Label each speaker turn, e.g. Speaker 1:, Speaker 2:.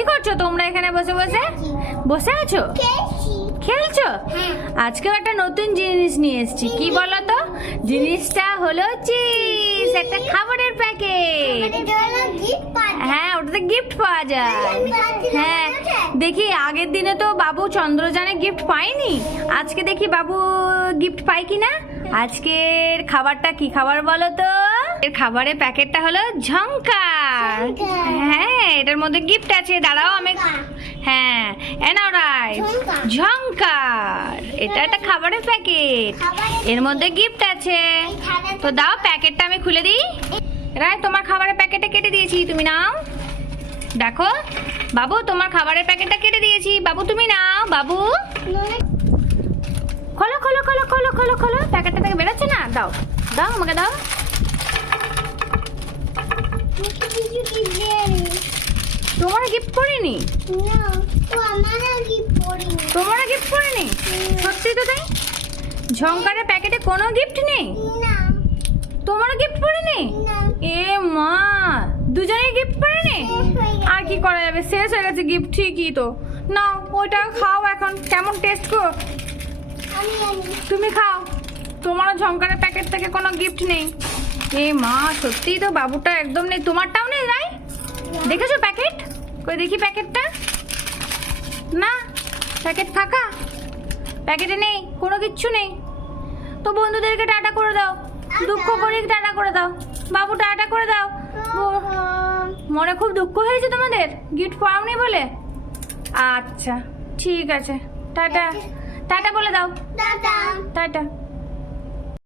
Speaker 1: কি করছ তোমরা এখানে বসে বসে? বসে আছো? খেলছো।
Speaker 2: হ্যাঁ।
Speaker 1: আজকেও একটা নতুন জিনিস নিয়ে এসেছি। কি বলো তো জিনিসটা হলো চিজ একটা খাবারের প্যাকেট। হ্যাঁ ওটাতে গিফট পাওয়া যায়। হ্যাঁ দেখি আগের দিনে তো বাবু চন্দ্রযানে গিফট পায়নি। আজকে দেখি বাবু গিফট পায় কি না আজকের খাবারটা কি খাবার বলো তো এর খাবারের প্যাকেটটা হলো ঝঙ্কার। হ্যাঁ এটার মধ্যে গিফট আছে দাঁড়াও আমি হ্যাঁ এনারাই।
Speaker 2: ঝঙ্কার
Speaker 1: এটা একটা খাবারের প্যাকেট। এর মধ্যে গিফট আছে। তো দাও প্যাকেটটা আমি খুলে দিই। রায় তোমার খাবারের প্যাকেটটা কেটে দিয়েছি তুমি নাও। দেখো বাবু তোমার খাবারের প্যাকেটটা কেটে দিয়েছি। বাবু তুমি নাও বাবু। খোলো খোলো খোলো খোলো খোলো খোলো। প্যাকেটটা থেকে বেরোচ্ছে না? দাও। দাও আমাকে দাও
Speaker 2: কিছু গিফট দেয়নি
Speaker 1: তোমার গিফট করিনি?
Speaker 2: না তো আমারও গিফট করিনি।
Speaker 1: তোমার সত্যি তো তাই? ঝঙ্কারের প্যাকেটে কোনো গিফট নেই?
Speaker 2: না।
Speaker 1: তোমারও গিফট করিনি? এ মা দুজনেই গিফট করেনি? আর কি করা যাবে? শেষ হয়ে গেছে গিফট ঠিকই তো। নাও ওইটা খাও এখন। কেমন টেস্ট
Speaker 2: জানি।
Speaker 1: তুমি খাও। তোমারও ঝঙ্কারের প্যাকেট থেকে কোনো গিফট নেই। এ মা সত্যিই তো বাবুটা একদম নেই। তোমারটাও নেই রাই? দেখেছ প্যাকেট কই দেখি প্যাকেটটা? না প্যাকেট ফাঁকা? প্যাকেটে নেই কোনো কিচ্ছু নেই। তো বন্ধুদেরকে টাটা করে দাও। দুঃখ করে টাটা করে দাও। বাবু টাটা করে দাও। মনে খুব দুঃখ হয়েছে তোমাদের? গিফট পাওনি বলে? আচ্ছা ঠিক আছে। টাটা। টাটা বলে দাও।
Speaker 2: দাদা
Speaker 1: টাটা।